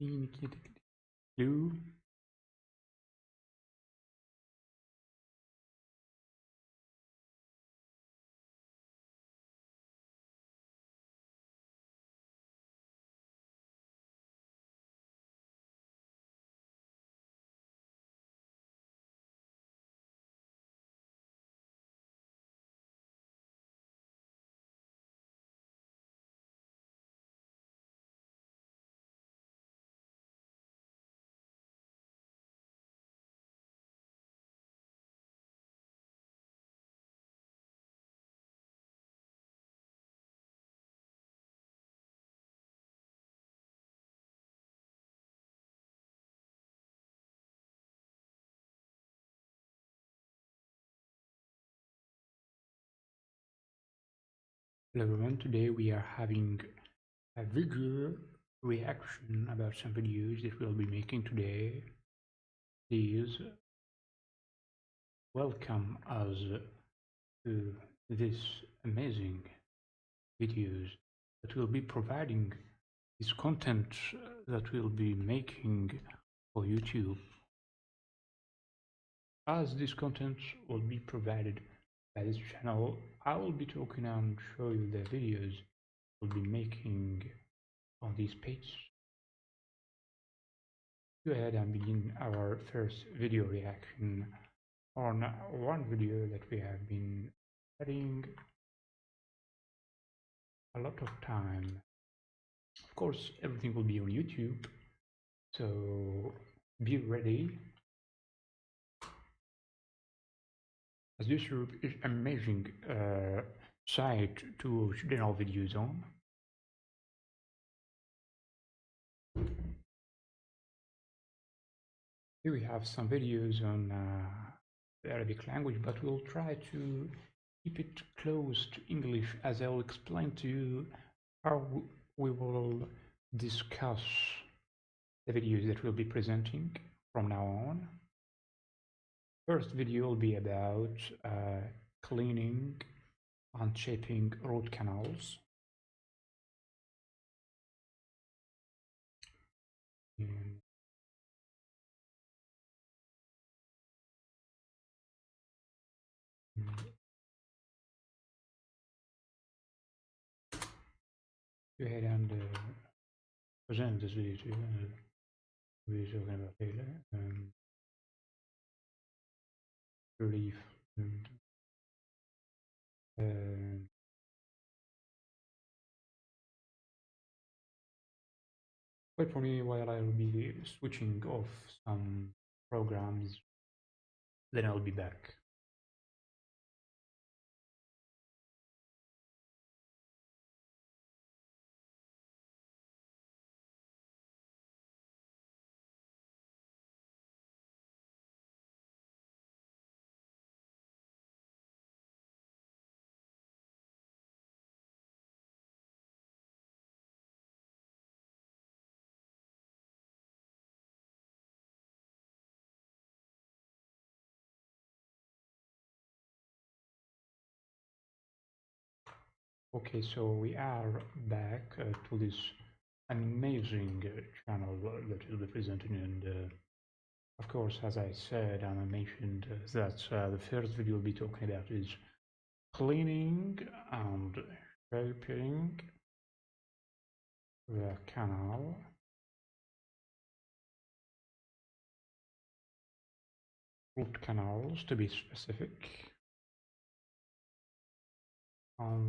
Blue. Hello everyone, today we are having a video reaction about some videos that we'll be making today. Please welcome us to this amazing videos that will be providing this content that we'll be making for YouTube. As this content will be provided by this channel, I will be talking and show you the videos we'll be making on this page. Go ahead and begin our first video reaction on one video that we have been studying a lot of time. Of course, everything will be on YouTube, so be ready. As YouTube is an amazing site to watch general videos on. Here we have some videos on the Arabic language, but we'll try to keep it close to English, as I'll explain to you how we will discuss the videos that we'll be presenting from now on. First video will be about cleaning and shaping root canals. Go ahead and present this video to you. We'll be talking about later. Relief. Wait for me while I will be switching off some programs, then I'll be back. Okay, so we are back to this amazing channel that will be presented, and of course, as I said and I mentioned, that the first video we'll be talking about is cleaning and shaping the canal. Root canals, to be specific.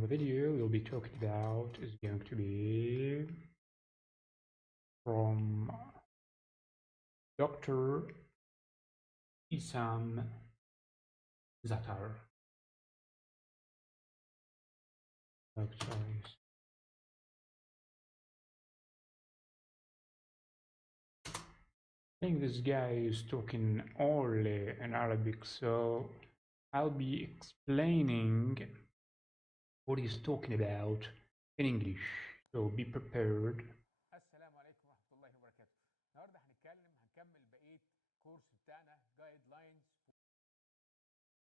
The video we'll be talking about is going to be from Dr. Issam Zatar. Oh, sorry. I think this guy is talking only in Arabic, so I'll be explaining what he's talking about in English, so be prepared. السلام عليكم ورحمة الله وبركاته. النهارده هنكمل بقية كورس بتاعنا guidelines.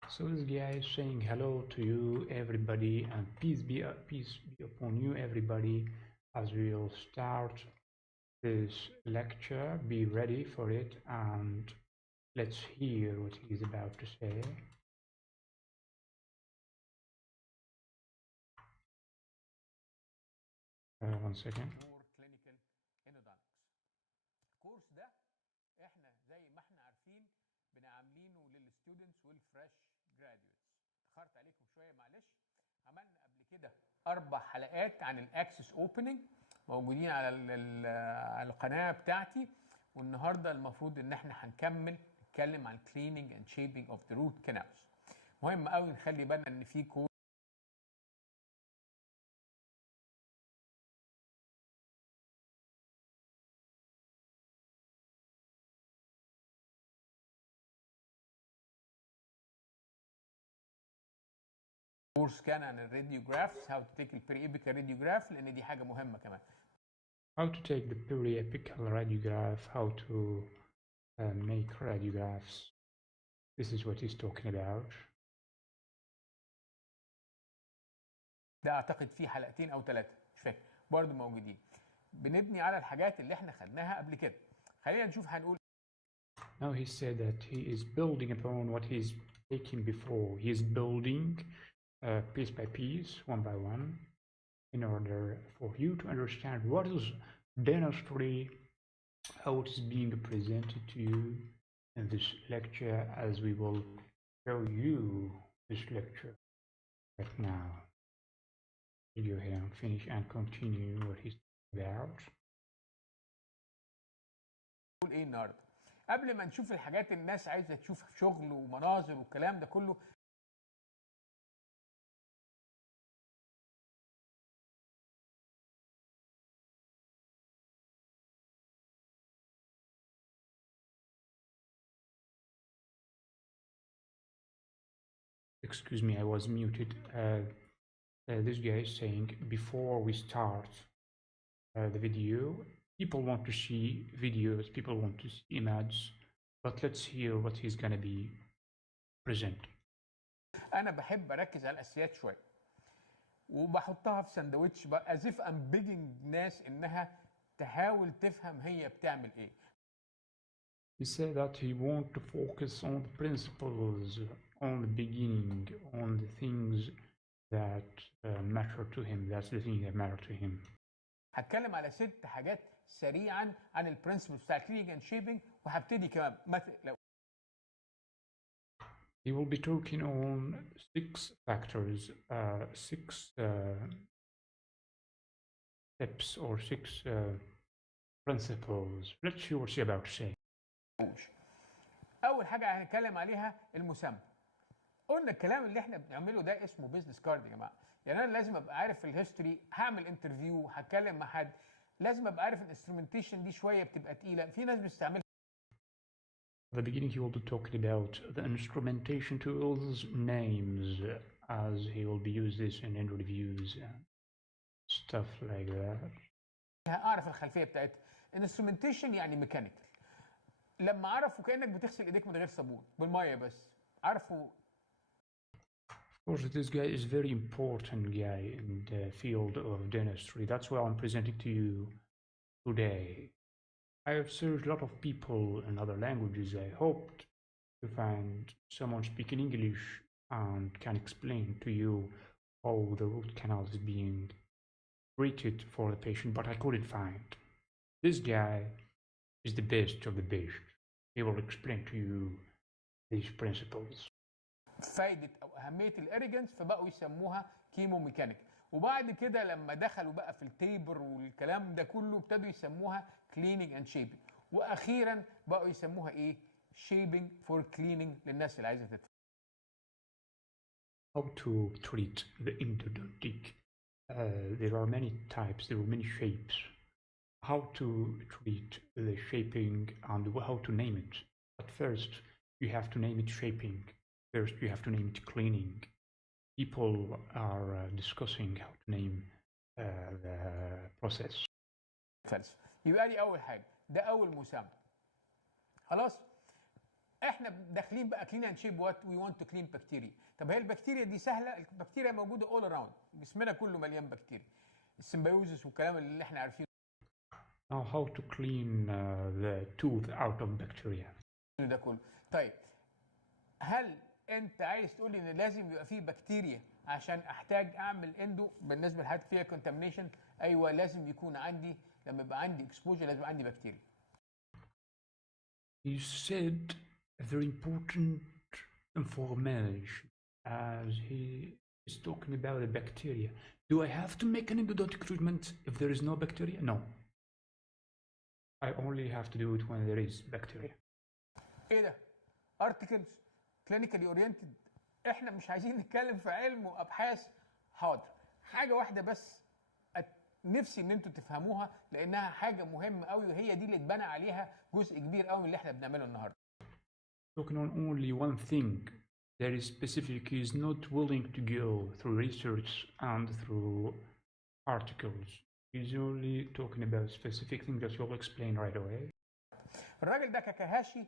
So this guy is saying hello to you everybody, and peace be upon you everybody, as we'll start this lecture, be ready for it, and let's hear what he's about to say. One second. more clinical endodontics. الكورس ده احنا زي ما احنا عارفين بنعملينه للستودنتس والفريش جراديويتس. اتاخرت عليكم شويه معلش. عملنا قبل كده 4 حلقات عن الاكسس اوبننج موجودين على القناه بتاعتي، والنهارده المفروض ان احنا هنكمل نتكلم عن cleaning and shaping of the root canals. مهم قوي نخلي بالنا ان في كورس كان عن الراديوجرافز، how to take the periapical radiograph، لان دي حاجه مهمه كمان. How to take the periapical radiograph, how to make radiographs. This is what he's talking about. ده اعتقد فيه حلقتين او 3 مش فاكر، برضه موجودين. بنبني على الحاجات اللي احنا خدناها قبل كده. خلينا نشوف هنقول. Now he said that he is building upon what he's taken before. He is building piece by piece, one by one, in order for you to understand what is dentistry, how it is being presented to you in this lecture, as we will show you this lecture right now. Video here and finish and continue what he's about. نقول ايه النهارده؟ قبل ما نشوف الحاجات الناس عايزه تشوف شغل ومناظر والكلام ده كله، Excuse me, I was muted. This guy is saying before we start the video, people want to see videos, people want to see images, but let's hear what he's gonna be presenting. انا بحب اركز على الاساسيات شويه وبحطها في سندوتش as if I'm begging ناس انها تحاول تفهم هي بتعمل ايه. He said that he wants to focus on the principles, on the beginning, on the things that matter to him. That's the thing that matter to him. هتكلم على 6 حاجات سريعا عن البرنسبلز بتاع cleaning and shaping، وهبتدي كمان لو He will be talking on 6 factors, 6 steps or 6 principles. Let's see what he's about to say. اول حاجه هنتكلم عليها المسمى. قلنا الكلام اللي احنا بنعمله ده اسمه بيزنس كارد يا جماعه. يعني انا لازم ابقى عارف في الهيستوري، هعمل انترفيو، هتكلم مع حد، لازم ابقى عارف الانسترومنتيشن دي شويه بتبقى تقيله، في ناس بتستعملها. At the beginning he will be talking about the instrumentation tools, names, as he will be used this in interviews and stuff like that. اعرف الخلفيه بتاعتها. انسترومنتيشن يعني ميكانيكال. لما اعرفه كانك بتغسل ايديك من غير صابون بالميه بس، عارفه. Of course, this guy is very important guy in the field of dentistry. That's why I'm presenting to you today. I have searched a lot of people in other languages. I hoped to find someone speaking English and can explain to you how the root canal is being treated for the patient, but I couldn't find. This guy is the best of the best. He will explain to you these principles. فايده او اهميه الاريجنس فبقوا يسموها كيمو ميكانيك، وبعد كده لما دخلوا بقى في التيبر والكلام ده كله ابتدوا يسموها كليننج اند شيبنج، واخيرا بقوا يسموها ايه؟ شيبنج فور كليننج للناس اللي عايزه تدفع. How to treat the endodontic? There are many types, there are many shapes. How to treat the shaping and how to name it. At first, you have to name it shaping. First, you have to name it cleaning. People are discussing how to name the process. فلسفه. يبقى دي اول حاجه، ده اول مسمى. خلاص؟ احنا داخلين بقى كلين اند شيب وات وي ونت تو كلين بكتيريا. طب هي البكتيريا دي سهله؟ البكتيريا موجوده اول اراوند، جسمنا كله مليان بكتيريا. السيمبيوزس والكلام اللي احنا عارفينه. Now, how to clean the tooth out of bacteria. ده كله. طيب هل انت عايز تقول لي ان لازم يبقى فيه بكتيريا عشان احتاج اعمل اندو بالنسبه لحاجات فيها كونتامينيشن؟ ايوه لازم يكون عندي، لما يبقى عندي اكسبوجر لازم يبقى عندي بكتيريا. You said a very important information as he is talking about the bacteria. Do I have to make an endodontic treatment if there is no bacteria? No. I only have to do it when there is bacteria. ايه ده؟ ارتكلز كلينيكالي اورينتد، احنا مش عايزين نتكلم في علم وابحاث. حاضر، حاجه واحده بس نفسي ان انتوا تفهموها لانها حاجه مهمه قوي، وهي دي اللي اتبنى عليها جزء كبير قوي من اللي احنا بنعمله النهارده. Talking on only one thing that is specific, is not willing to go through research and through articles. He's only talking about specific things that you'll explain right away. الراجل ده كاكاهاشي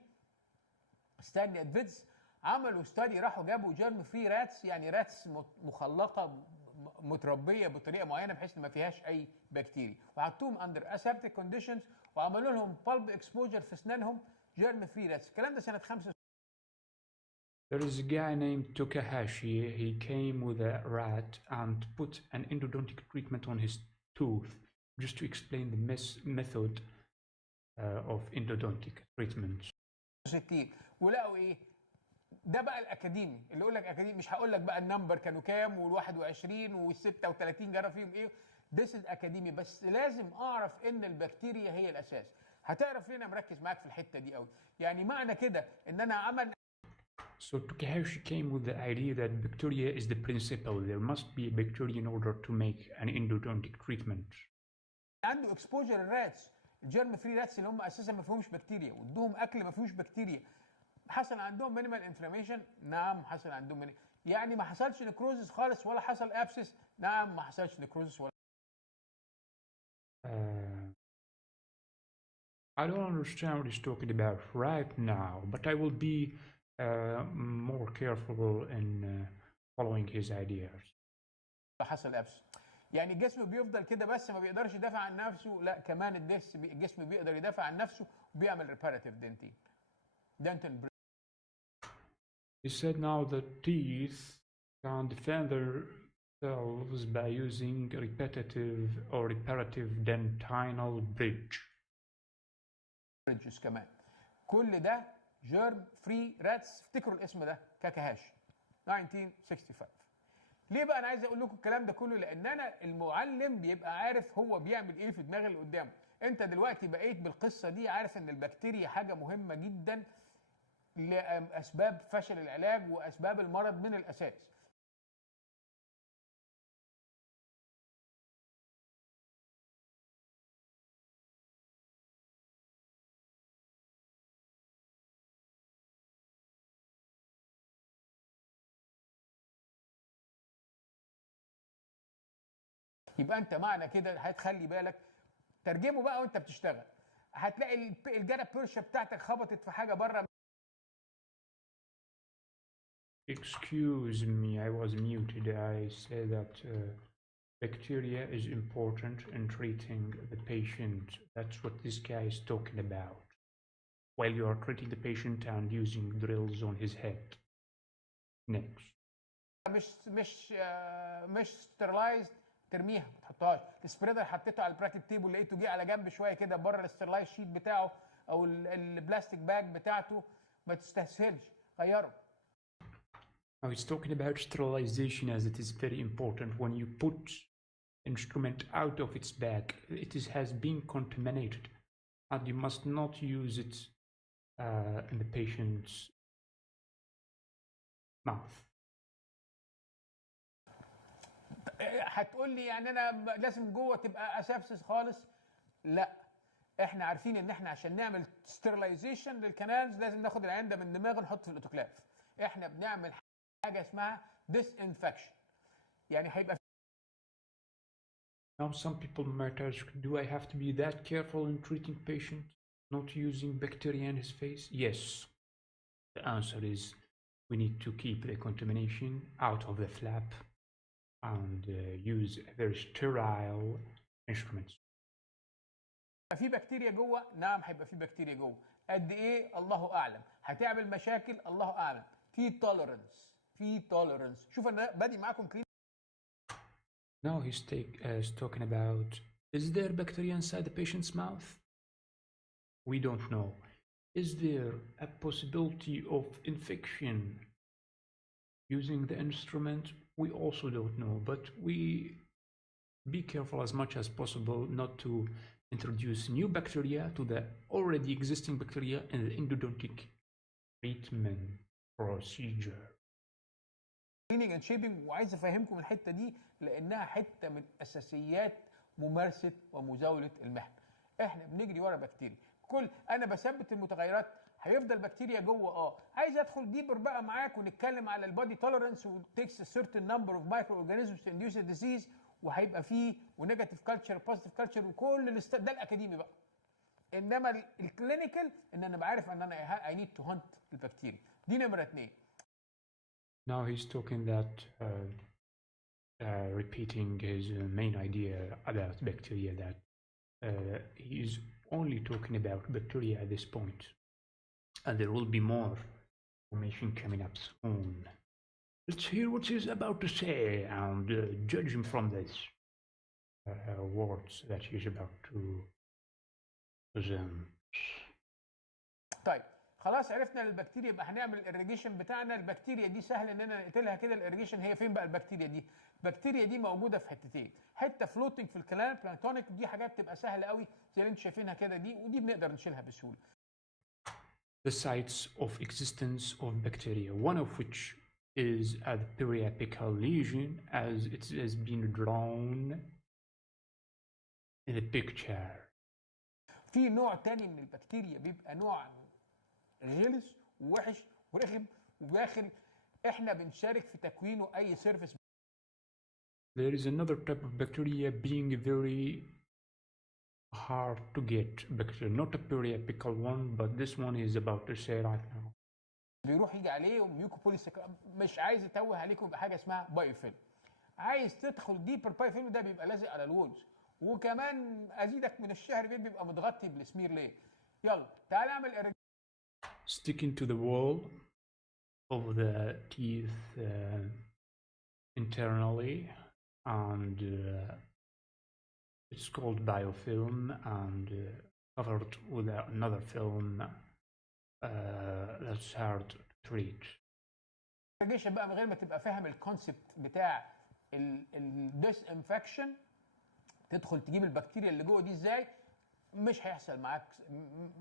ستانلي ادفيدز عملوا ستادي، راحوا جابوا جيرم فري راتس، يعني راتس مخلقه متربيه بطريقه معينه بحيث ان ما فيهاش اي بكتيريا، وحطوهم اندر اسابتيك كونديشنز وعملوا لهم بالب اكسبوجر في اسنانهم جيرم فري راتس. الكلام ده سنه 5. There is a guy named Tokahashi. He came with a rat and put an endodontic treatment on his tooth just to explain the method of endodontic treatment. 60 ولقوا ايه؟ ده بقى الاكاديمي اللي يقول لك اكاديمي، مش هقول لك بقى النمبر كانوا كام وال21 وال36 جرى فيهم ايه، ذس از اكاديمي، بس لازم اعرف ان البكتيريا هي الاساس. هتعرف ليه انا مركز معاك في الحته دي قوي؟ يعني معنى كده ان انا عمل. So Tokahashi came with the idea that bacteria is the principle. There must be a bacteria in order to make an endodontic treatment. عنده اكسبوجر الراتس، الجيرم فري راتس اللي هم اساسا ما فيهمش بكتيريا، وادوهم اكل ما فيهوش بكتيريا، حصل عندهم مينيمال انفلاميشن؟ نعم حصل عندهم يعني ما حصلش نكروزس خالص ولا حصل ابسس؟ نعم ما حصلش نكروزس ولا. I don't understand what he's talking about right now, but I will be more careful in following his ideas. حصل ابسس يعني الجسم بيفضل كده بس ما بيقدرش يدافع عن نفسه؟ لا، كمان الجسم بيقدر يدافع عن نفسه وبيعمل ريباراتيف دنتين. He said now that teeth can defend themselves by using repetitive or reparative dentinal bridge. بريدجز كمان. كل ده جيرم فري راتس، افتكروا الاسم ده كاكاهاشي 1965. ليه بقى انا عايز اقول لكم الكلام ده كله؟ لان انا المعلم بيبقى عارف هو بيعمل ايه في دماغ اللي قدامه. انت دلوقتي بقيت بالقصه دي عارف ان البكتيريا حاجه مهمه جدا لاسباب فشل العلاج واسباب المرض من الاساس. يبقى انت معنى كده هتخلي بالك، ترجمه بقى وانت بتشتغل، هتلاقي الجرة بيرشة بتاعتك خبطت في حاجه بره. Excuse me, I was muted. I said that bacteria is important in treating the patient. That's what this guy is talking about. While you are treating the patient and using drills on his head. Next. مش ستيرلايزد ترميها ما تحطهاش. السبريدر حطيته على البراكت تيبل لقيته جه على جنب شويه كده بره الستيرلايز شيت بتاعه او البلاستيك باج بتاعته، ما تستسهلش، غيره. Now he's talking about sterilization as it is very important. When you put instrument out of its bag, has been contaminated and you must not use it in the patient's mouth. هتقول لي يعني انا لازم جوه تبقى اسابسس خالص؟ لا، احنا عارفين ان احنا عشان نعمل ستيرلايزيشن للكنالز لازم ناخد العين ده من دماغه نحطه في الاوتوكلاف. احنا بنعمل حاجه اسمها disinfection، يعني هيبقى. Now some people might ask, do I have to be that careful in treating patients, not using bacteria in his face? Yes. The answer is we need to keep the contamination out of the flap and use very sterile instruments. في بكتيريا جوه؟ نعم هيبقى في بكتيريا جوه. قد ايه؟ الله اعلم. هتعمل مشاكل؟ الله اعلم. في توليرنس. شوف انا بادئ معاكم كلين. Now he's talking about, is there bacteria inside the patient's mouth? We don't know. Is there a possibility of infection using the instrument? We also don't know, but we be careful as much as possible not to introduce new bacteria to the already existing bacteria in the endodontic treatment procedure. كليننج اند شيبنج، وعايز افهمكم الحته دي لانها حته من اساسيات ممارسه ومزاوله المهنه. احنا بنجري ورا بكتيريا، انا بثبت المتغيرات، هيفضل بكتيريا جوه. عايز ادخل ديبر بقى معاك ونتكلم على البادي توليرنس وتيكس سيرتن نمبر اوف مايكرو اورجانيزمز تو انديوس ديزيز، وهيبقى فيه ونيجاتيف كلتشر وبوزيتيف كلتشر وكل ده الاكاديمي بقى. انما الكلينيكال ان انا بعرف ان انا اي نيد تو هانت البكتيريا دي نمره 2. Now he's talking that repeating his main idea about bacteria, that he's only talking about bacteria at this point, and there will be more information coming up soon. Let's hear what he's about to say and judge him from this words that he's about to present. طيب خلاص عرفنا البكتيريا، يبقى هنعمل الاريجيشن بتاعنا. البكتيريا دي سهل اننا نقتلها كده. الاريجيشن هي فين بقى البكتيريا دي؟ البكتيريا دي موجوده في حتتين، حته فلوتنج في الكلام بلانكتونيك، دي حاجات تبقى سهله قوي زي اللي انتم شايفينها كده دي، ودي بنقدر نشيلها بسهوله. The sites of existence of bacteria, one of which is a periapical lesion as it has been drawn in the picture. في نوع تاني من البكتيريا بيبقى نوع غلس ووحش ورخم وداخل، احنا بنشارك في تكوينه اي سيرفيس. There is another type of bacteria being very hard to get bacteria, not a periapical one, but this one is about to say right now. بيروح يجي عليه ميوكوبوليس. مش عايز اتوه عليكم بحاجه اسمها بايوفيلم. عايز تدخل ديبر بايوفيلم ده بيبقى لازق على الوولز، وكمان ازيدك من الشهر بيبقى متغطي بالسمير ليه. يلا تعال اعمل sticking to the wall of the teeth internally, and it's called biofilm, and covered with another film that's hard to treat. الريجيشن بقى من غير ما تبقى فاهم الكونسبت بتاع الديس انفكشن، تدخل تجيب البكتيريا اللي جوه دي ازاي، مش هيحصل معاك،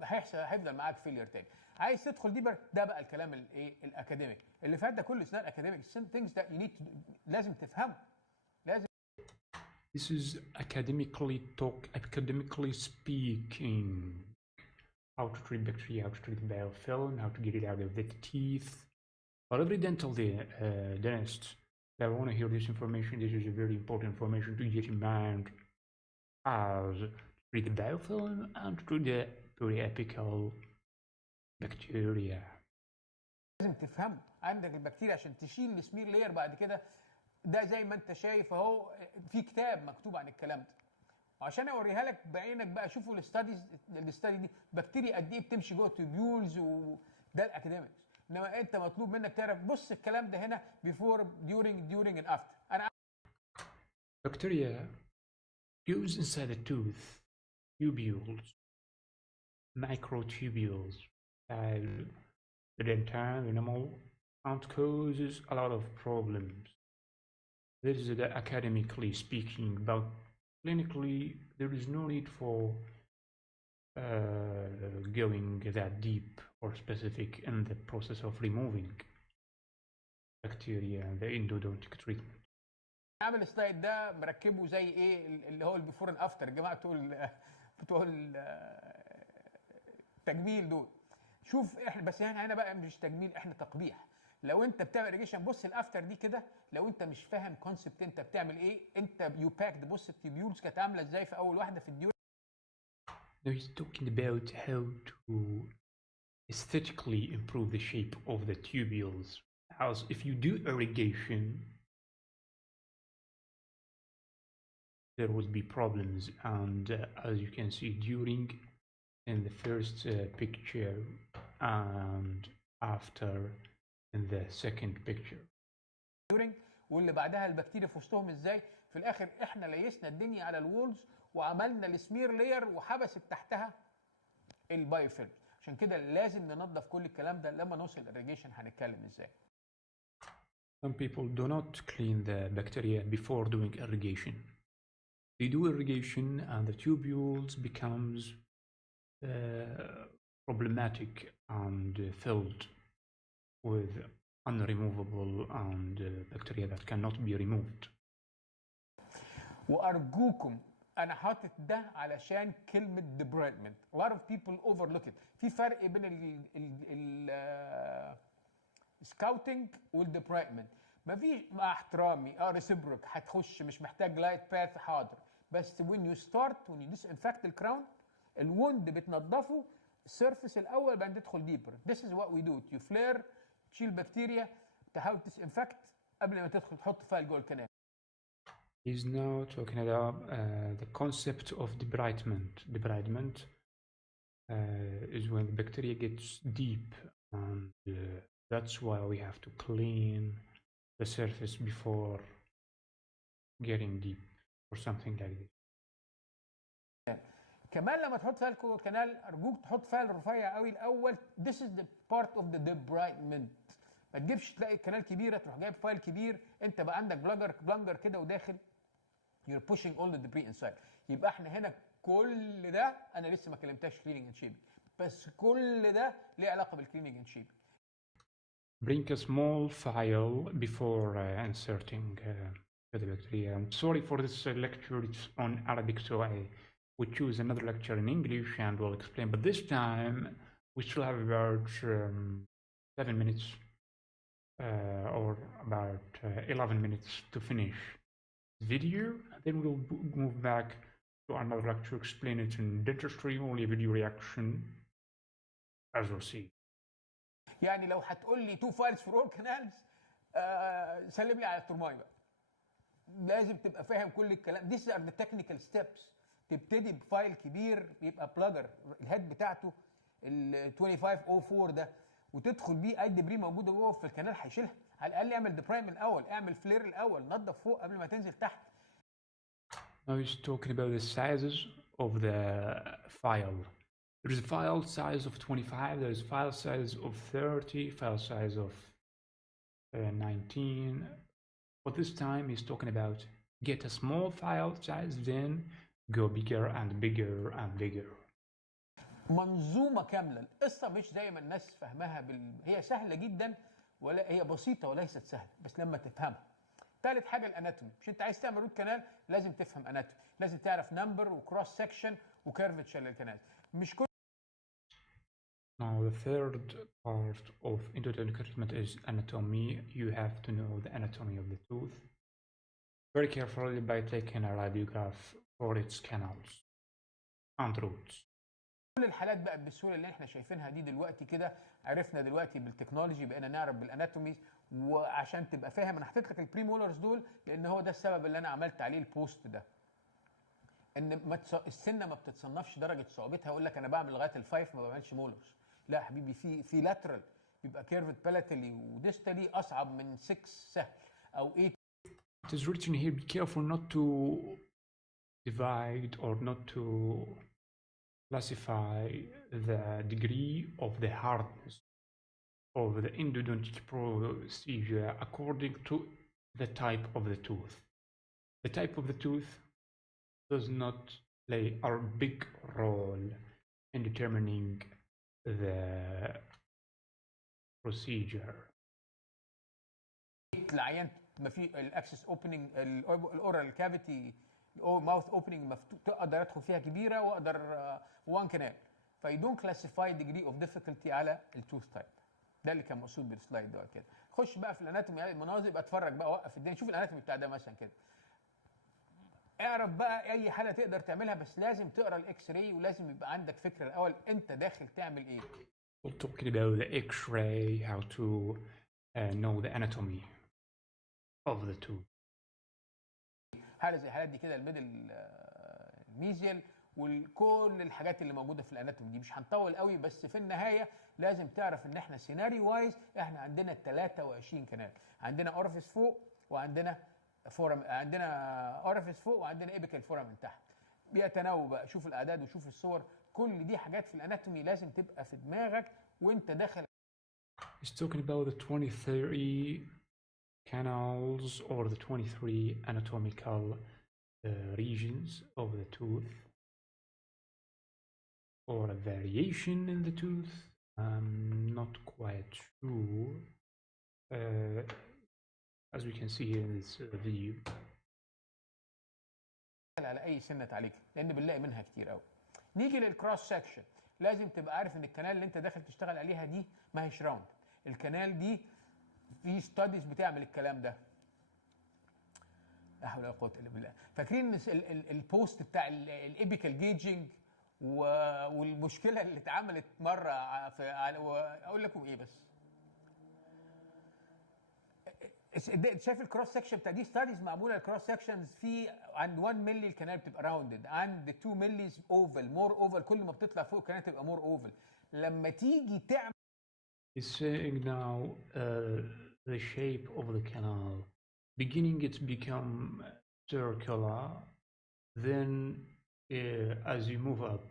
هيفضل معاك فيلير تاني. عايز تدخل ديبر، ده بقى الكلام الايه الاكاديميك اللي فات ده كله اسمه الاكاديميك things that you need to لازم تفهمه. لازم This is academically speaking, how to treat bacteria, how to treat biofilm, how to get it out of the teeth. For every dental dentist that want to hear this information, this is a very important information to get in mind as to treat the biofilm and to treat the periapical bacteria. لازم تفهم عندك البكتيريا عشان تشيل السمير لاير بعد كده. ده زي ما انت شايف اهو في كتاب مكتوب عن الكلام ده، وعشان اوريها لك بعينك بقى. شوفوا الاستادي دي بكتيريا قد ايه بتمشي جوه التوبيولز، وده الاكاديميكس. انما انت مطلوب منك تعرف. بص الكلام ده هنا before during and after. انا Bacteria goes inside the tooth, tubules, microtubules, the dental enamel, and causes a lot of problems. This is academically speaking, but clinically there is no need for going that deep or specific in the process of removing bacteria and the endodontic treatment. عامل السلايد ده مركبه زي ايه اللي هو البيفور اند افتر. الجماعه بتوع التجميل دول. شوف احنا بس هنا بقى مش تجميل، احنا تقبيح. لو انت بتعمل اريجيشن بص الافتر دي كده، لو انت مش فاهم كونسبت انت بتعمل ايه، انت يو باكد. بص التيبيولز كانت عامله ازاي في اول واحده في الديور. Now he's talking about how to aesthetically improve the shape of the tubules. As if you do irrigation, there would be problems. And as you can see, during in the first picture and after in the second picture. واللي بعدها البكتيريا في وسطهم ازاي. في الاخر احنا ليسنا الدنيا على الوولز وعملنا السمير لاير وحبست تحتها البايوفيلم. عشان كده لازم ننظف كل الكلام ده. لما نوصل الاريجيشن هنتكلم ازاي. Some people do not clean the bacteria before doing irrigation. They do irrigation and the tubules becomes problematic and filled with unremovable and bacteria that cannot be removed. وارجوكم انا حاطط ده علشان كلمه debridement. A lot of people overlook it. في فرق بين ال سكاوتنج والديبرايتمنت. مفيش مع احترامي ريسيبروك هتخش مش محتاج لايت باث حاضر. بس when you you disinfect الكراون الوند بتنضفه السيرفيس الاول بعدين تدخل ديبر. This is what we do. You flare تشيل بكتيريا تحاول disinfect قبل ما تدخل تحط فايل جوه الكنال. He's now talking about the concept of debridement. Debridement is when the bacteria gets deep, and that's why we have to clean the surface before getting deep or something like this. كمان لما تحط فايل جوه الكنال ارجوك تحط فايل رفيع قوي الاول. This is the part of the debridement. ما تجيبش تلاقي الكنال كبيره تروح جايب فايل كبير انت بقى عندك بلانجر كده وداخل you're pushing all the debris inside. يبقى احنا هنا كل ده انا لسه ما كلمتهاش cleaning and shaping بس كل ده ليه علاقه بالcleaning and shaping. Bring a small file before inserting the bacteria. I'm sorry for this lecture, it's on Arabic, so we choose another lecture in English and we'll explain, but this time we still have about 7 minutes or about 11 minutes to finish the video. Then we'll move back to another lecture, explain it in dentistry, only video reaction, as we'll see. يعني لو هتقول لي 2 files for all canals سلم لي على الترماي بقى. لازم تبقى فاهم كل الكلام. These are the technical steps. تبتدي بفايل كبير يبقى بلاجر الهيد بتاعته ال 2504 ده وتدخل بيه اي دبري موجوده جوه في الكنال هيشيلها. على الاقل اعمل ديبرايم الاول، اعمل فلير الاول، نظف فوق قبل ما تنزل تحت. Now he's talking about the sizes of the file. There's a file size of 25, there's file size of 30, file size of 19. But this time he's talking about get a small file size, then go bigger and bigger and bigger. منظومه كامله. القصه مش زي ما الناس فاهمها هي سهله جدا ولا هي بسيطه وليست سهله بس لما تفهمها. ثالث حاجه الاناتومي. مش انت عايز تعمل روت كانال لازم تفهم اناتومي، لازم تعرف نمبر وكروس سكشن وكيرفتشر للكنال. مش كل Now the third part of endodontic treatment is anatomy. You have to know the anatomy of the tooth very carefully by taking a radiograph for its canals and roots. كل الحالات بقت بالسهوله اللي احنا شايفينها دي دلوقتي كده. عرفنا دلوقتي بالتكنولوجي بقينا نعرف بالاناتومي. وعشان تبقى فاهم انا حطيت لك البريمولرز دول لان هو ده السبب اللي انا عملت عليه البوست ده. ان السنه ما بتتصنفش درجه صعوبتها. اقول لك انا بعمل لغايه الفايف ما بعملش مولرز. لا حبيبي في لاترال بيبقى كيرفت بالاتالي وديستالي اصعب من 6 سهل او 8. It is written here, be careful not to divide or not to classify the degree of the hardness of the endodontic procedure according to the type of the tooth. The type of the tooth does not play a big role in determining the procedure. العيان ما في الاكسس اوبننج الاورال كافيتي ماوث اوبننج مفتوح اقدر ادخل فيها كبيره واقدر وان كانال. فيدون كلاسيفاي ديجري اوف ديفيكولتي على التوث تايب. ده اللي كان مقصود بالسلايد ده كده. خش بقى في الاناتومي المناظر يبقى اتفرج بقى وقف الدنيا شوف الاناتومي بتاع ده مثلا كده. اعرف بقى اي حاله تقدر تعملها بس لازم تقرا الاكس راي ولازم يبقى عندك فكره الاول انت داخل تعمل ايه. We'll talk about the X-ray, how to know the anatomy of the tooth. حاله زي الحالات دي كده، الميدل ميزيال وكل الحاجات اللي موجوده في الاناتومي دي. مش هنطول قوي، بس في النهايه لازم تعرف ان احنا سيناريو وايز احنا عندنا 23 كنال. عندنا اورفيس فوق، وعندنا فورم، عندنا اورفيس فوق، وعندنا ايبيكال فورم من تحت. بيتناوب بقى، شوف الاعداد وشوف الصور، كل دي حاجات في الاناتومي لازم تبقى في دماغك وانت داخل. He's talking about the 23 canals or the 23 anatomical regions of the tooth, or a variation in the tooth. I'm not quite sure. As we can see here in this video. على اي سنه تعليق، لان بنلاقي منها كتير قوي. نيجي للكروس سكشن. لازم تبقى عارف ان الكنال اللي انت داخل تشتغل عليها دي ما هيش راوند. الكنال دي في ستاديز بتعمل الكلام ده. لا حول ولا قوه الا بالله. فاكرين البوست بتاع الايبيكال جيجنج والمشكله اللي اتعملت مره اقول لكم ايه بس. شايف الكروس سكشن بتاع دي ستاديز معموله الكروس سكشنز في عند 1 مللي الكنال بتبقى راوندد، عند 2 مللي اوفل، مور اوفل، كل ما بتطلع فوق الكنال تبقى مور اوفل. لما تيجي تعمل He's saying now the shape of the canal. Beginning it become circular, then as you move up,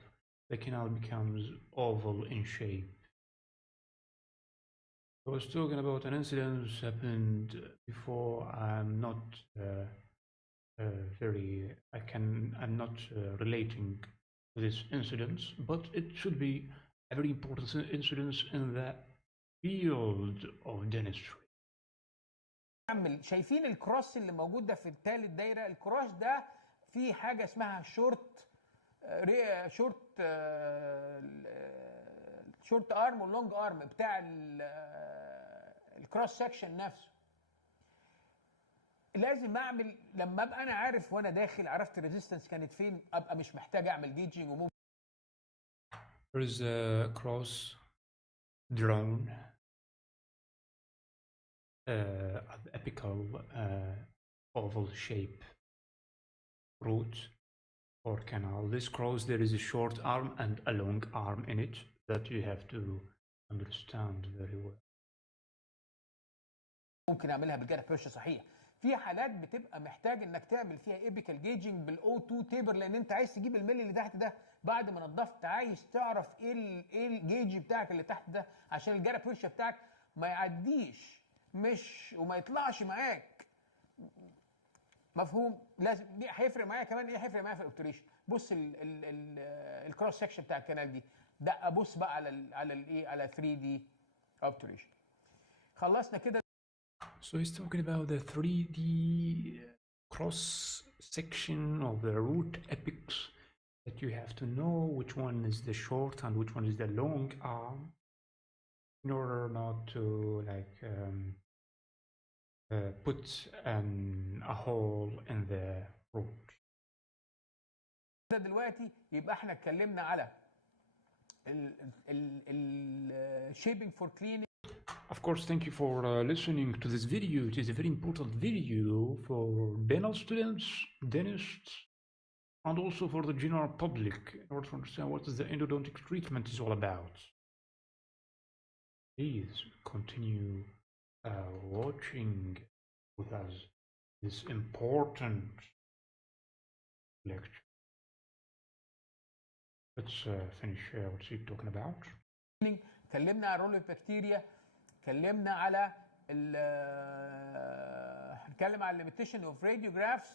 the canal becomes oval in shape. I was talking about an incident that happened before. I'm not I'm not relating this incident, but it should be a very important incident in the field of dentistry. شايفين الكروس اللي موجود ده في الثالث دايره؟ الكروس ده فيه حاجه اسمها شورت ارم واللونج ارم بتاع الكروس سكشن نفسه. لازم اعمل لما ابقى انا عارف وانا داخل، عرفت الريزيستنس كانت فين، ابقى مش محتاج اعمل جيجنج وموف. There is a cross drawn apical oval shape root or canal. This cross, there is a short arm and a long arm in it that you have to understand very well. ممكن اعملها بالجرح بريشر صحيح. في حالات بتبقى محتاج انك تعمل فيها ايبيكال جيجنج بالاو 2 تيبر، لان انت عايز تجيب الملي اللي تحت ده بعد ما نضفت، عايز تعرف ايه الجيج بتاعك اللي تحت ده عشان الجرح بريشر بتاعك ما يعديش وما يطلعش معاك. مفهوم؟ لازم دي هيفرق معايا كمان. ايه هيفرق معايا في الاوبتريشن؟ بص الكروس سكشن بتاع الكنال دي ده، ابص بقى على الايه، على 3 دي اوبتريشن. خلصنا كده. So he's talking about the 3D cross section of the root apex that you have to know which one is the short and which one is the long arm in order not to like put a hole in the root. دلوقتي يبقى احنا اتكلمنا على shaping for cleaning. Of course, thank you for listening to this video. It is a very important video for dental students, dentists, and also for the general public in order to understand what the endodontic treatment is all about. Please continue watching with us this important lecture. Let's finish what we're talking about. اتكلمنا على رول البكتيريا، اتكلمنا على هنتكلم على الليميتيشن اوف راديوجرافز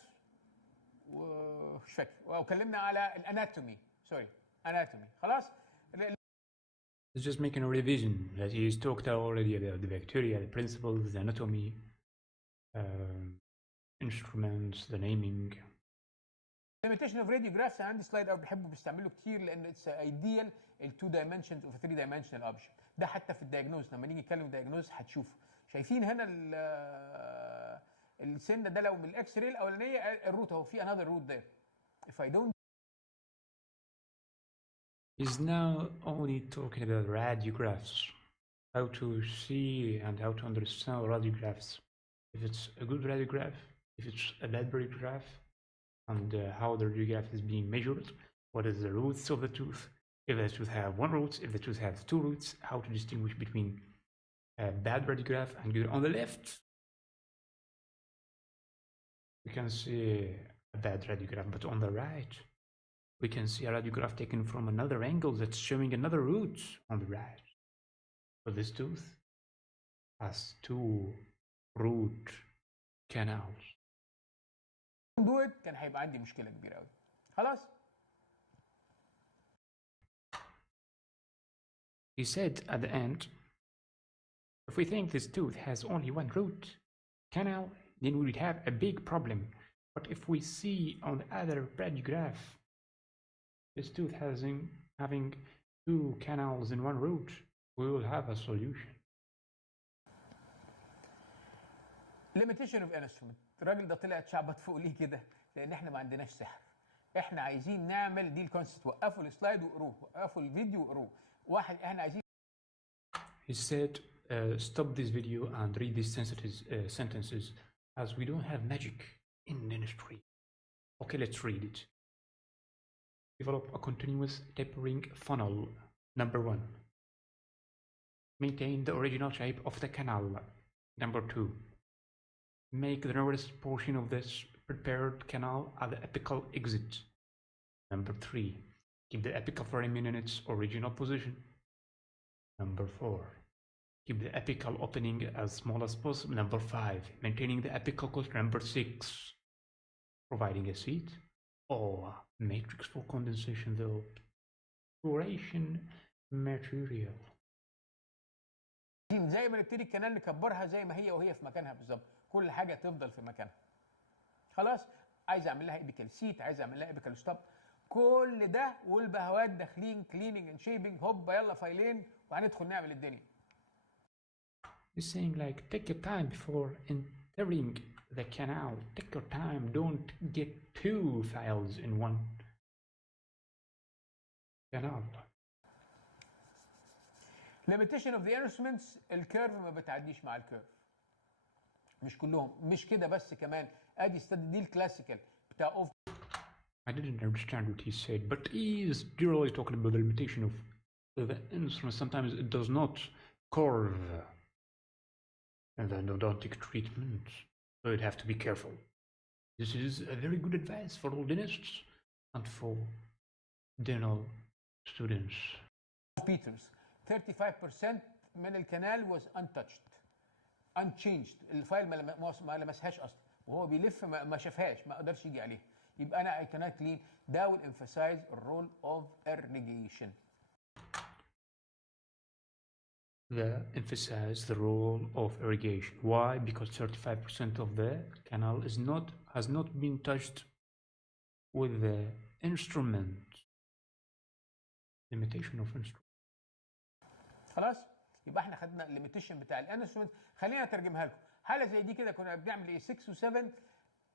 ومش فاكر، واتكلمنا على الاناتومي. اناتومي. خلاص. It's just making a revision that he's talked already about the bacteria, the principles, the anatomy, instruments, the naming. limitation of radiographs عندي سلايد قوي بحبه بستعمله كتير لان اتس ايديال ال 2 dimensions of a 3 dimensional object. ده حتى في الدياجنوز لما نيجي نتكلم دياجنوز هتشوفه. شايفين هنا السن ده لو من الاكس راي الاولانيه الروت اهو، في another root there. If I don't. He's now only talking about radiographs, how to see and how to understand radiographs. If it's a good radiograph, if it's a bad radiograph, and how the radiograph is being measured, what is the roots of the tooth, if the tooth have one root, if the tooth has two roots, how to distinguish between a bad radiograph and good. On the left, we can see a bad radiograph, but on the right, we can see a radiograph taken from another angle that's showing another root on the right. So this tooth has two root canals. دوت كان هيبقى عندي مشكله كبيره قوي. خلاص. He said at the end, if we think this tooth has only one root canal, then we would have a big problem. But if we see on the other radiograph, this tooth having two canals in one root, we will have a solution. limitation of instrument. الراجل ده طلع اتشعبط فوق ليه كده؟ لان احنا ما عندناش سحر. احنا عايزين نعمل دي الكونسبت. وقفوا السلايد وقروه، وقفوا الفيديو وقروه. واحد احنا عايزين. He said, stop this video and read these sentences, as we don't have magic in dentistry. Okay, let's read it. Develop a continuous tapering funnel. Number 1. Maintain the original shape of the canal. Number 2. Make the narrowest portion of this prepared canal at the apical exit. Number 3. Keep the apical foramen in its original position. Number 4. Keep the apical opening as small as possible. Number 5. Maintaining the apical closure. Number 6. Providing a seat or matrix for condensation, the obturation material. زي ما نبتدي الكنال نكبرها زي ما هي وهي في مكانها بالظبط، كل حاجه تفضل في مكانها. خلاص؟ عايز اعمل لها ايبيكال سيت، عايز اعمل لها ايبيكال ستوب، كل ده والبهوات داخلين كليننج اند شيبنج، هوبا يلا فايلين وهندخل نعمل الدنيا. He's saying like take your time before entering the canal. Take your time. Don't get two files in one canal. limitation of the instruments. الكيرف ما بتعديش مع الكيرف. مش كلهم، مش كده بس كمان. ادي استدي دي الكلاسيكال بتاع اوف. I didn't understand what he said, but he is generally talking about the limitation of the instrument. Sometimes it does not curve and the endodontic treatment, so you'd have to be careful. This is a very good advice for all dentists and for dental students. Peters 35% من الكنال was untouched unchanged. الفايل ما لمسهاش اصلا، وهو بيلف ما شافهاش، ما قدرش يجي عليها. يبقى انا I cannot clean. ده will emphasize the role of irrigation. Emphasize the role of irrigation. Why? Because 35% of the canal has not been touched with the instrument. Limitation of instrument. خلاص؟ يبقى احنا خدنا الليميتيشن بتاع الانسترومنت. خلينا اترجمها لكم. حاله زي دي كده كنا بنعمل ايه؟ 6 و7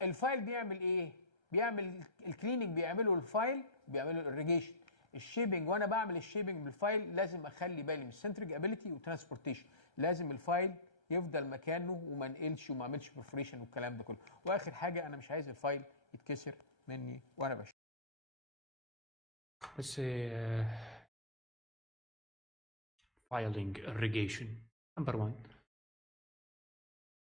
الفايل بيعمل ايه؟ بيعمل الكليننج، بيعملوا الفايل، بيعملوا الاريجيشن. الشيبنج، وانا بعمل الشيبنج بالفايل لازم اخلي بالي من السنتريك ابيليتي وترانسبورتيشن. لازم الفايل يفضل مكانه وما انقلش وما اعملش برفوريشن والكلام ده كله. واخر حاجه انا مش عايز الفايل يتكسر مني وانا بشتغل. Let's say filing irrigation. Number 1.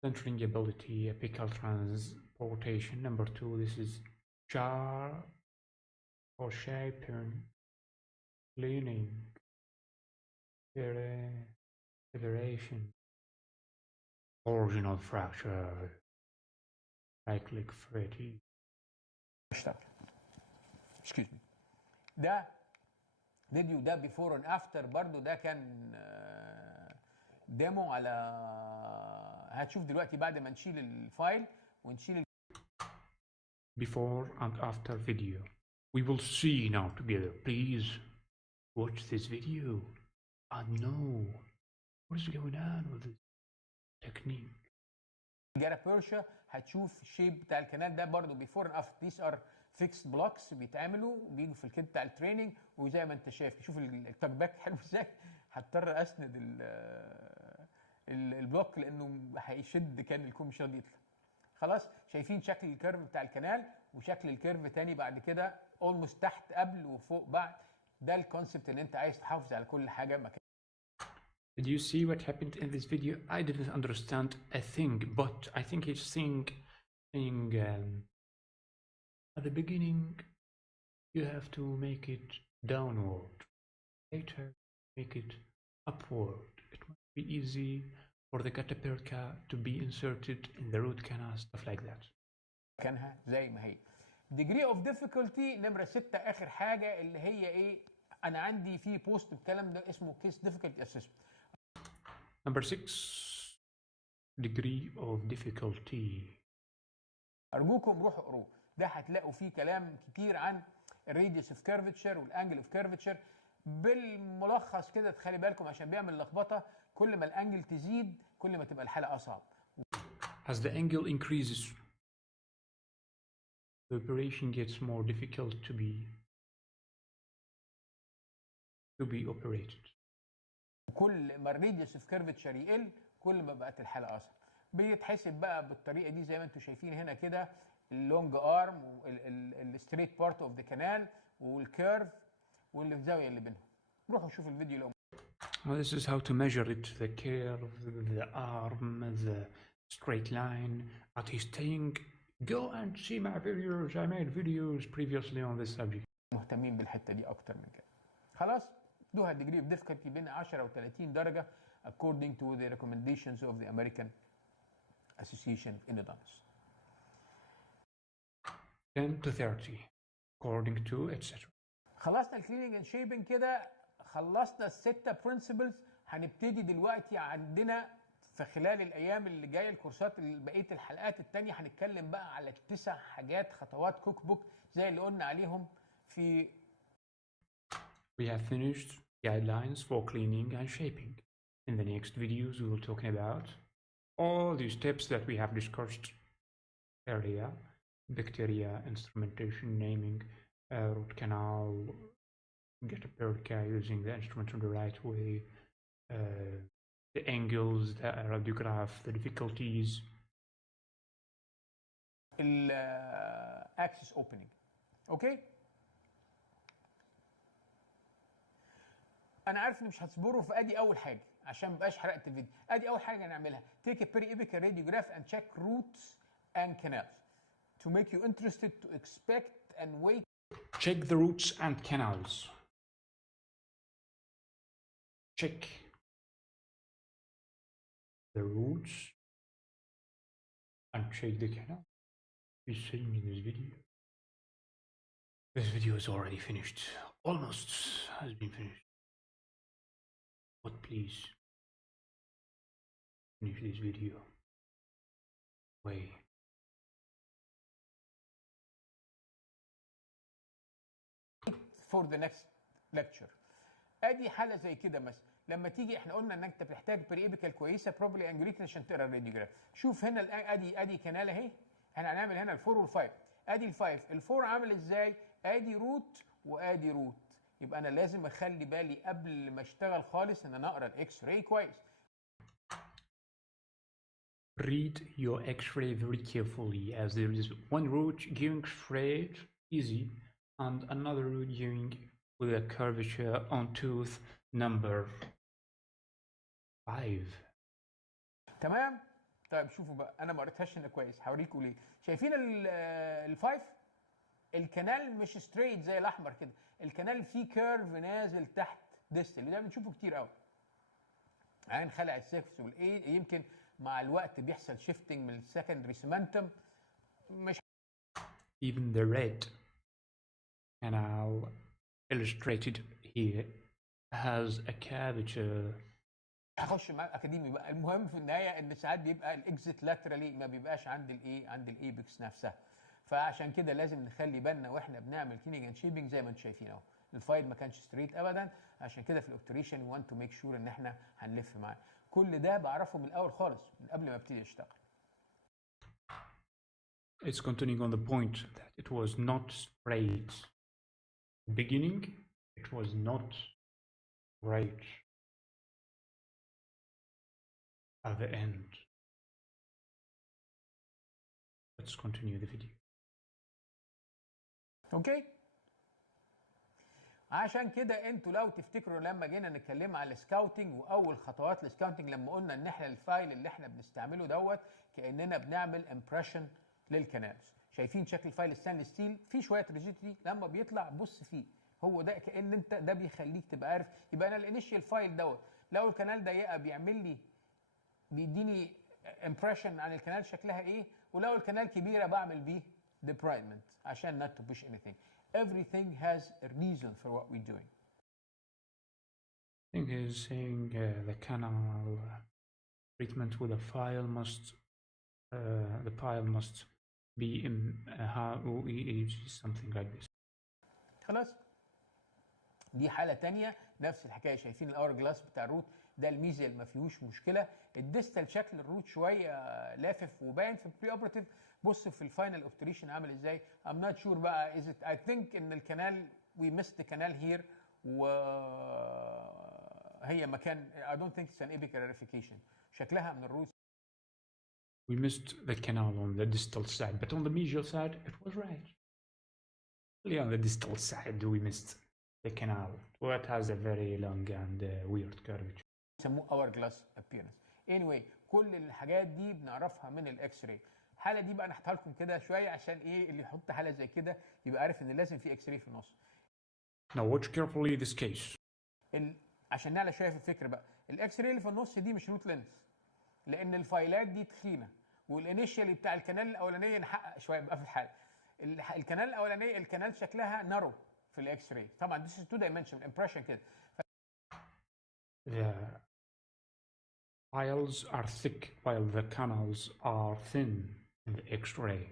Centering ability, apical transportation. Number 2. This is jar or shaping, cleaning, separation, original fracture, cyclic fatigue. Excuse me. ده فيديو ده بيفور اند افتر برضو. ده كان ديمو على، هتشوف دلوقتي بعد ما نشيل الفايل ونشيل before and after video. We will see now together. Please watch this video and know what is going on with this technique. جارا بيرشا هتشوف الشيب بتاع الكنال ده برضو بيفور اند افتر. these are fixed blocks بيتعملوا بيجوا في الكيت بتاع التريننج. وزي ما انت شايف شوف التاك باك حلو ازاي. هضطر اسند البلوك لانه هيشد، كان الكوم مش راضي يطلع. خلاص شايفين شكل الكيرف بتاع الكنال وشكل الكيرف تاني بعد كده اولموست تحت قبل وفوق بعد. ده الكونسبت ان انت عايز تحافظ على كل حاجه مكان. Did you see what happened in this video? I didn't understand a thing, but I think each thing at the beginning you have to make it downward, later make it upward. It must be easy for the caterpillar to be inserted in the root canal, stuff like that. مكانها زي ما هي. degree of difficulty نمرة 6 آخر حاجة اللي هي إيه؟ أنا عندي في بوست بالكلام ده اسمه case difficulty assessment. Number 6, degree of difficulty. أرجوكم روحوا اقروه، ده هتلاقوا فيه كلام كتير عن الراديوس اوف كيرفتشر والانجل اوف كيرفتشر. بالملخص كده تخلي بالكم عشان بيعمل لخبطة، كل ما الانجل تزيد كل ما تبقى الحالة أصعب. As the angle increases, the operation gets more difficult to be operated. كل ما الراديوس اوف كيرفتشر يقل كل ما بقت الحالة أصعب. بيتحسب بقى بالطريقة دي زي ما انتم شايفين هنا كده، اللونج ارم والستريت بارت اوف ذا كانال والكيرف والزاوية اللي بينهم. روحوا شوفوا الفيديو لو. Well, this is how to measure it, the curve, the arm, the straight line. But he's saying, go and see my videos. I made videos previously on this subject. مهتمين بالحتة دي أكتر من كده. خلاص دوها degree of difficulty بين 10 و 30 درجة according to the recommendations of the American Association of Endodontists. 10 to 30 according to etc. خلصنا الكليننج اند شيبنج كده، خلصنا الستة برنسبلز. هنبتدي دلوقتي عندنا في خلال الايام اللي جايه الكورسات بقيه الحلقات التانية هنتكلم بقى على 9 حاجات خطوات كوك بوك زي اللي قلنا عليهم في. We have finished guidelines for cleaning and shaping. In the next videos we will talk about all the steps that we have discussed earlier: bacteria, instrumentation, naming, root canal, get a perca using the instrument in the right way, the angles, the radiograph, the difficulties. Axis opening. اوكي. انا عارف ان مش هتصبروا، فادي اول حاجه عشان ما بقاش حرقت الفيديو. ادي اول حاجه نعملها: take a periapical radiograph and check roots and canals to make you interested to expect and wait. Check the roots and canals. Check the roots and check the canal. He's saying in this video. This video is already finished. Almost has been finished. But please finish this video. Wait. For the next lecture. ادي حاله زي كده مثلا، لما تيجي احنا قلنا ان انت بتحتاج بريبيكال كويسه بروبلي انجريتد عشان تقرا الراديوجراف. شوف هنا ادي كانال اهي، احنا هنعمل هنا الفور والفايف. ادي الفايف، الفور عامل ازاي؟ ادي روت وادي روت. يبقى انا لازم اخلي بالي قبل ما اشتغل خالص ان انا اقرا الاكس راي كويس. Read your X-ray very carefully, as there is one root giving straight, easy, and another root giving with a curvature on tooth number 5. تمام؟ طيب شوفوا بقى، انا ما قريتهاش هنا كويس، هوريكم ليه. شايفين الفايف؟ الكنال مش ستريت زي الاحمر كده، الكنال فيه كيرف نازل تحت ديستال، وده بنشوفه كتير قوي. عين خلع السيرفس والايه يمكن مع الوقت بيحصل شيفتنج من السكندري سيمنتم. مش Even the red canal illustrated here has a curvature. هخش مع اكاديمي بقى. المهم في النهايه ان ساعات بيبقى الاكزيت لاترالي ما بيبقاش عند الايه، عند الايبكس نفسها. فعشان كده لازم نخلي بالنا واحنا بنعمل كليننج اند شيبنج زي ما انتم شايفين اهو. الفايل ما كانش ستريت ابدا، عشان كده في الاوبتريشن وي وانت تو ميك شور ان احنا هنلف معاه. كل ده بعرفه من الاول خالص من قبل ما ابتدي اشتغل. It's continuing on the point that it was not straight. Beginning, it was not right. At the end, let's continue the video. اوكي. عشان كده انتوا لو تفتكروا لما جينا نتكلم على السكاوتنج واول خطوات السكاوتنج، لما قلنا ان احنا الفايل اللي احنا بنستعمله دوت كاننا بنعمل امبريشن للكنالز. شايفين شكل الفايل الستانلس ستيل فيه شويه ريجيديتي، لما بيطلع بص فيه هو ده كان انت ده بيخليك تبقى عارف. يبقى انا الانيشال فايل دوت لو الكنال ضيقه بيعمل لي بيديني امبريشن عن الكنال شكلها ايه، ولو الكنال كبيره بعمل بيه debridement عشان not to push anything. Everything has a reason for what we're doing. I think he's saying the canal treatment with a file must the file must be in something like this. خلاص. دي حاله تانية نفس الحكايه. شايفين الاور جلاس بتاع الروت ده الميزيال ما فيهوش مشكله. الديستال شكل الروت شويه لافف وباين في البري اوبراتيف. بص في الفاينل اوبتريشن عامل ازاي. I'm not sure بقى is it I think ان الكنال we missed the canal here وهي مكان I don't think it's an apical ramification. شكلها من الروت. We missed the canal on the distal side, but on the medial side it was right. Only on the distal side we missed the canal. It has a very long and weird curvature. يسموه اور جلاس appearance. Anyway كل الحاجات دي بنعرفها من الاكس راي. الحاله دي بقى نحطها لكم كده شويه عشان ايه اللي يحط حاله زي كده يبقى عارف ان لازم في اكس راي في النص. Now watch carefully this case. عشان نعلى شويه في الفكره بقى، الاكس راي اللي في النص دي مش روت لينس لان الفايلات دي تخينه، والانيشيالي بتاع الكنال الاولانيه نحقق شويه بقى في الحاله. الكنال الاولانيه الكنال شكلها نارو في الاكس راي. طبعا this is two dimensional impression كده. The files are thick while the canals are thin in the X-ray.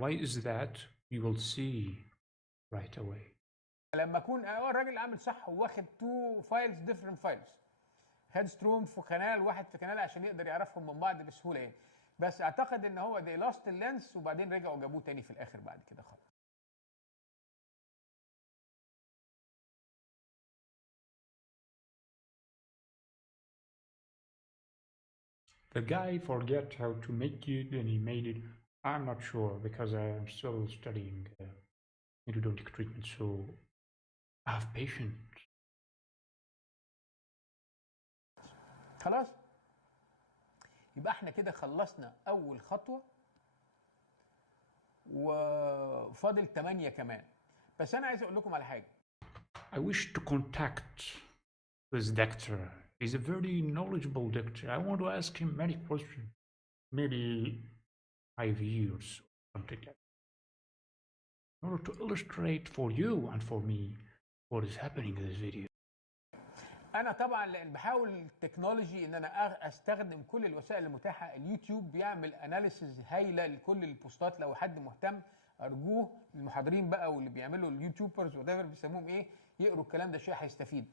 Why is that? You will see right away. لما اكون الراجل عامل صح وواخد تو فايلز ديفرنت فايلز، هيدستروم في كنال واحد في كنال عشان يقدر يعرفهم من بعض بسهوله يعني. بس اعتقد ان هو they lost اللينس وبعدين رجعوا جابوه تاني في الاخر بعد كده خالص. The guy forget how to make it and he made it. I'm not sure because I'm still studying endodontic treatment, so have patience. خلاص يبقى احنا كده خلصنا اول خطوه وفاضل 8 كمان. بس انا عايز اقول لكم على حاجه. I wish to contact this doctor. He's a very knowledgeable doctor. I want to ask him many questions. Maybe 5 years or something like that. In order to illustrate for you and for me what is happening in this video. انا طبعا لان بحاول التكنولوجي ان انا استخدم كل الوسائل المتاحه. اليوتيوب بيعمل اناليسز هايله لكل البوستات. لو حد مهتم ارجوه المحاضرين بقى واللي بيعملوا اليوتيوبرز وده بيسموهم ايه يقروا الكلام ده شويه هيستفيدوا.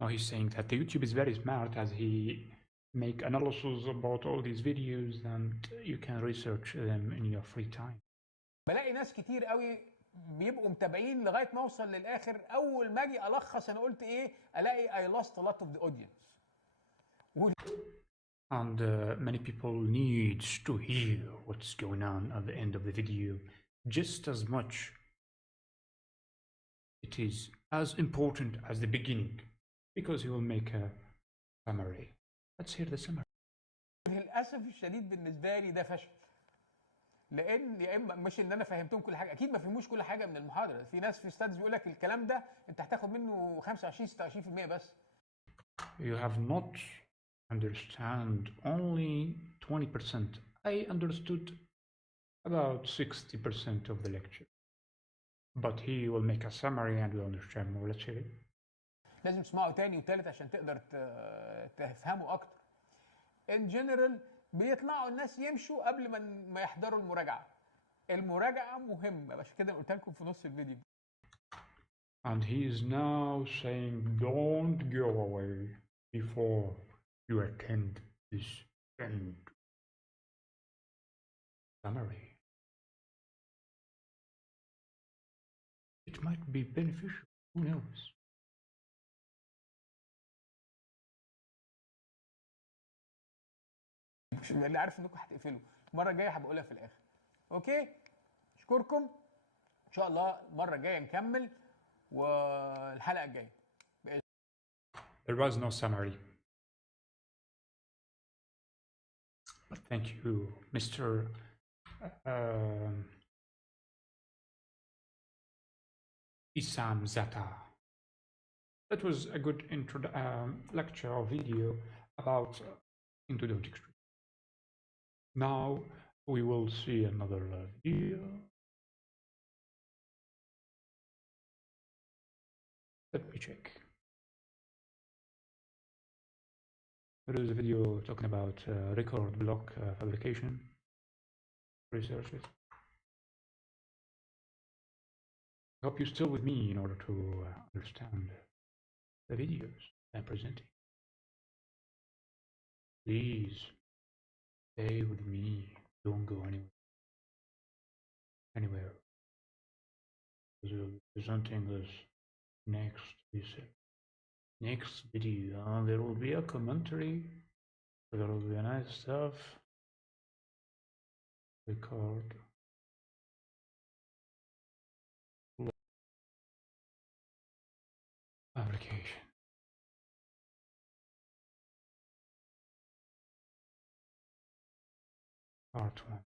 Now he's saying that the YouTube is very smart as he make analysis about all these videos and you can research them in your free time. بلاقي ناس كتير قوي بيبقوا متابعين لغايه ما اوصل للاخر. اول ما اجي الخص انا قلت ايه الاقي I lost a lot of the audience. And many people need to hear what's going on at the end of the video just as much. It is as important as the beginning because he will make a summary. Let's hear the summary. للاسف الشديد بالنسبه لي ده فشل. لان يا اما مش ان انا فهمتهم كل حاجه، اكيد ما فهموش كل حاجه من المحاضره. في ناس في ستادز بيقول لك الكلام ده انت هتاخد منه 25 26% بس. You have not understand only 20%. I understood about 60% of the lecture. But he will make a summary and we'll understand more. Let's hear it. لازم تسمعه تاني وتالت عشان تقدر تفهمه اكتر. In general بيطلعوا الناس يمشوا قبل ما يحضروا المراجعه. المراجعه مهمه عشان كده قلت لكم في نص الفيديو. And he is now saying don't go away before you attend this end summary. It might be beneficial, who knows? اللي عارف انكم هتقفلوا. المره الجايه هبقولها في الاخر. اوكي، اشكركم ان شاء الله. المره الجايه نكمل والحلقه الجايه. There was no summary. But thank you, Mr. Issam Zata. That was a good lecture or video about endodontics. Now we will see another video. Let me check. There is a video talking about record block fabrication researches. I hope you're still with me in order to understand the videos I'm presenting. Please stay with me. Don't go anywhere. Because we'll be presenting this next video. There will be a commentary. There will be a nice stuff. Record. Application. Part 1.